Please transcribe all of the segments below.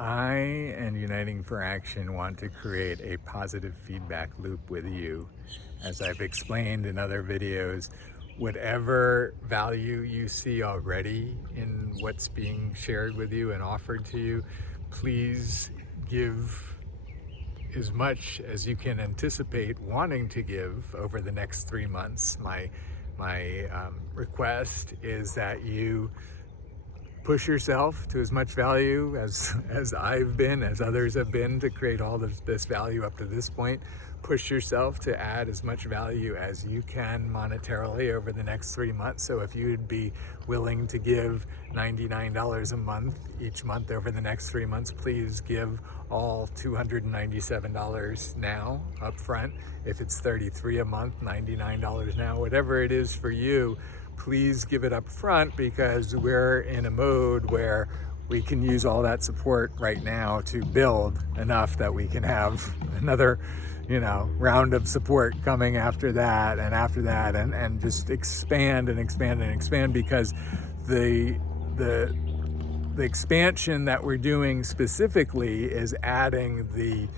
I and Uniting for Action want to create a positive feedback loop with you. As I've explained in other videos, whatever value you see already in what's being shared with you and offered to you, please give as much as you can anticipate wanting to give over the next 3 months. My request is that you push yourself to as much value as I've been, as others have been, to create all of this value up to this point. Push yourself to add as much value as you can monetarily over the next 3 months. So if you'd be willing to give $99 a month each month over the next 3 months, please give all $297 now up front. If it's $33 a month, $99 now, whatever it is for you, please give it up front, because we're in a mode where we can use all that support right now to build enough that we can have another round of support coming after that and just expand and expand and expand, because the expansion that we're doing specifically is adding the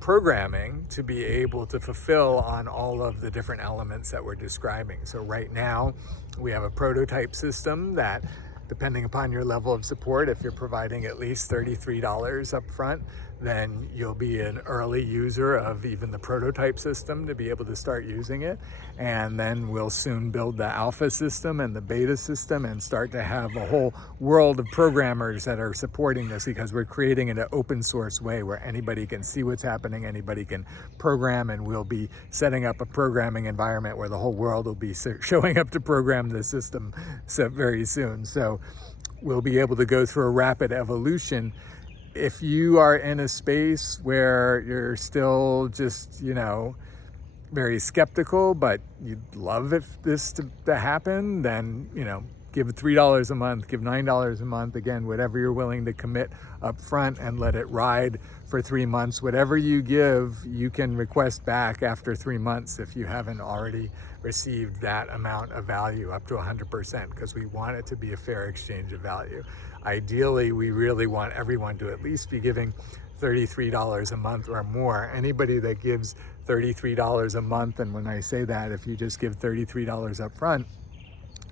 programming to be able to fulfill on all of the different elements that we're describing. So right now we have a prototype system that, depending upon your level of support, if you're providing at least $33 up front, then you'll be an early user of even the prototype system to be able to start using it. And then we'll soon build the alpha system and the beta system and start to have a whole world of programmers that are supporting this, because we're creating it in an open source way where anybody can see what's happening, anybody can program, and we'll be setting up a programming environment where the whole world will be showing up to program the system very soon. So we'll be able to go through a rapid evolution. If you are in a space where you're still just, very skeptical, but you'd love if this to happen, then, give $3 a month, give $9 a month, again, whatever you're willing to commit up front, and let it ride for 3 months. Whatever you give, you can request back after 3 months if you haven't already received that amount of value, up to 100%, because we want it to be a fair exchange of value. Ideally, we really want everyone to at least be giving $33 a month or more. Anybody that gives $33 a month, and when I say that, if you just give $33 up front,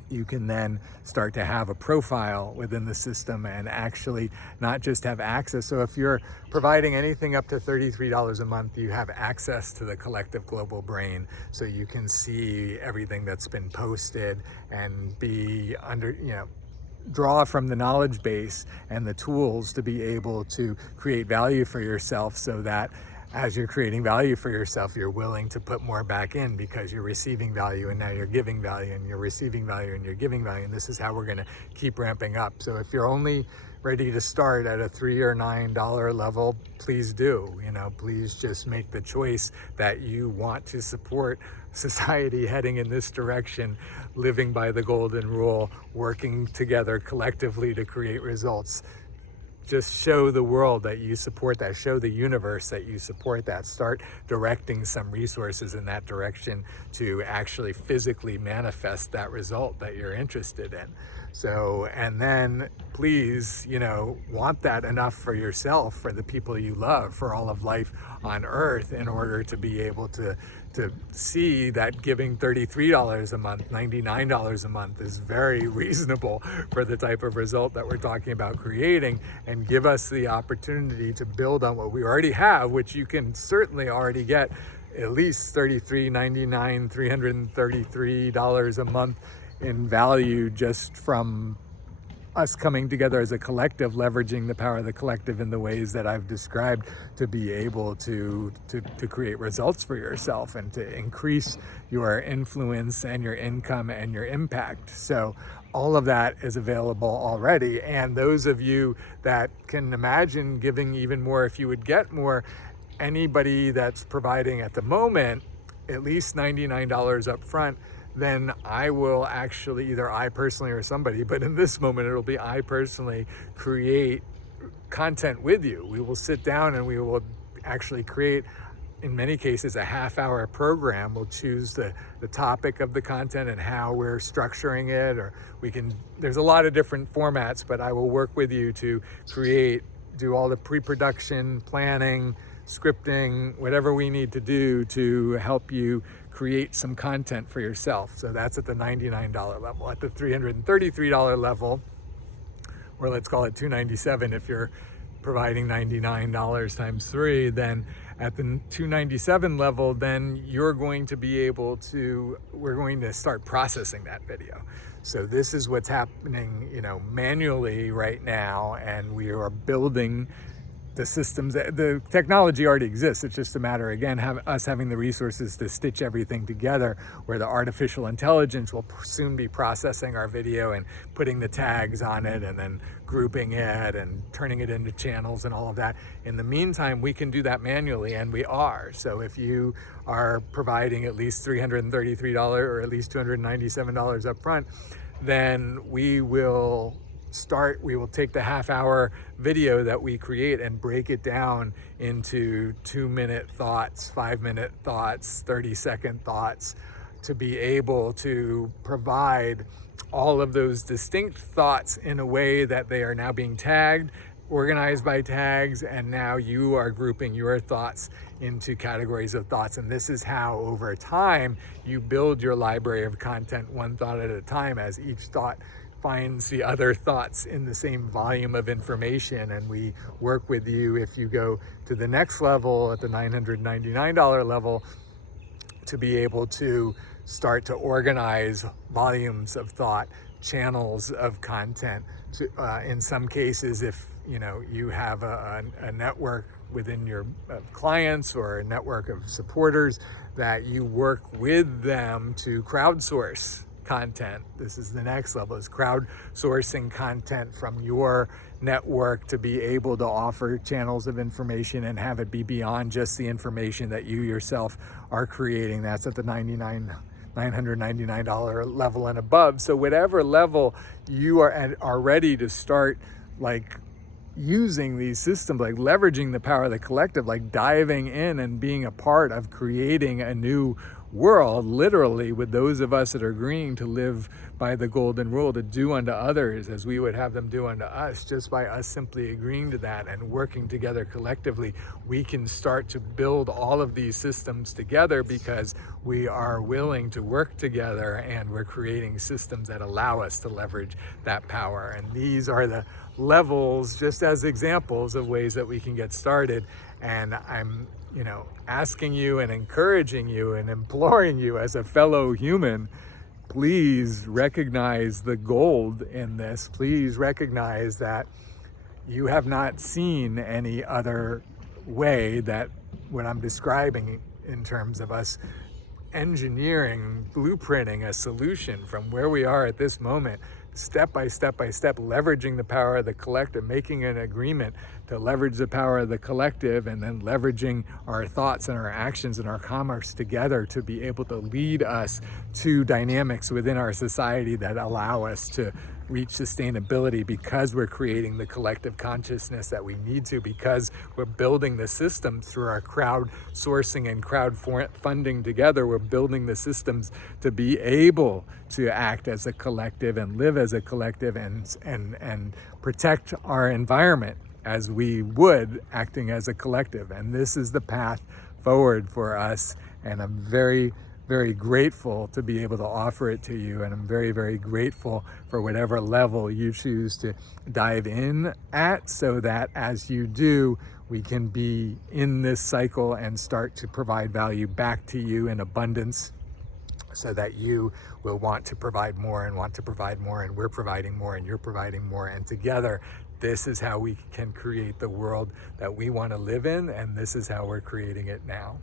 you can then start to have a profile within the system and actually not just have access. So if you're providing anything up to $33 a month, you have access to the collective global brain, so you can see everything that's been posted and be draw from the knowledge base and the tools to be able to create value for yourself, so that as you're creating value for yourself, you're willing to put more back in, because you're receiving value and now you're giving value, and you're receiving value and you're giving value. And this is how we're going to keep ramping up. So if you're only ready to start at a $3 or $9 level, please do. Please just make the choice that you want to support society heading in this direction, living by the golden rule, working together collectively to create results. Just show the world that you support that. Show the universe that you support that. Start directing some resources in that direction to actually physically manifest that result that you're interested in. So, and then please, want that enough for yourself, for the people you love, for all of life on earth, in order to be able to see that giving $33 a month, $99 a month is very reasonable for the type of result that we're talking about creating, and give us the opportunity to build on what we already have, which you can certainly already get at least $33.99, $333 a month in value just from us coming together as a collective, leveraging the power of the collective in the ways that I've described, to be able to create results for yourself and to increase your influence and your income and your impact. So all of that is available already. And those of you that can imagine giving even more, if you would get more, anybody that's providing at the moment at least $99 up front, then I will actually, either I personally or somebody, but in this moment it'll be I personally, create content with you. We will sit down and we will actually create, in many cases, a half-hour program. We'll choose the topic of the content and how we're structuring it, or there's a lot of different formats, but I will work with you to create do all the pre-production, planning, scripting, whatever we need to do to help you create some content for yourself. So that's at the $99 level. At the $333 level, or let's call it $297 if you're providing $99 times 3, then at the $297 level, then you're going to be able to, we're going to start processing that video. So this is what's happening, manually right now, and we are building the systems. The technology already exists. It's just a matter, again, us having the resources to stitch everything together, where the artificial intelligence will soon be processing our video and putting the tags on it and then grouping it and turning it into channels and all of that. In the meantime, we can do that manually, and we are. So if you are providing at least $333 or at least $297 up front, then we will take the half-hour video that we create and break it down into 2-minute thoughts, 5-minute thoughts, 30-second thoughts, to be able to provide all of those distinct thoughts in a way that they are now being tagged, organized by tags, and now you are grouping your thoughts into categories of thoughts. And this is how, over time, you build your library of content one thought at a time, as each thought finds the other thoughts in the same volume of information. And we work with you, if you go to the next level at the $999 level, to be able to start to organize volumes of thought, channels of content. In some cases, if you have a network within your clients or a network of supporters, that you work with them to crowdsource content. This is the next level, is crowdsourcing content from your network to be able to offer channels of information and have it be beyond just the information that you yourself are creating. That's at the $999 level and above. So whatever level you are ready to start, like, using these systems, like leveraging the power of the collective, like diving in and being a part of creating a new world, literally, with those of us that are agreeing to live by the golden rule, to do unto others as we would have them do unto us. Just by us simply agreeing to that and working together collectively, we can start to build all of these systems together, because we are willing to work together, and we're creating systems that allow us to leverage that power. And these are the levels, just as examples of ways that we can get started. And I'm asking you and encouraging you and imploring you as a fellow human, please recognize the gold in this. Please recognize that you have not seen any other way, that what I'm describing in terms of us engineering, blueprinting a solution from where we are at this moment, step by step by step, leveraging the power of the collective, making an agreement to leverage the power of the collective, and then leveraging our thoughts and our actions and our commerce together to be able to lead us to dynamics within our society that allow us to reach sustainability, because we're creating the collective consciousness that we need to, because we're building the systems through our crowdsourcing and crowdfunding together. We're building the systems to be able to act as a collective and live as a collective and protect our environment as we would acting as a collective. And this is the path forward for us, and I'm very, very grateful to be able to offer it to you, and I'm very, very grateful for whatever level you choose to dive in at, so that as you do, we can be in this cycle and start to provide value back to you in abundance, so that you will want to provide more and want to provide more, and we're providing more and you're providing more, and together this is how we can create the world that we want to live in, and this is how we're creating it now.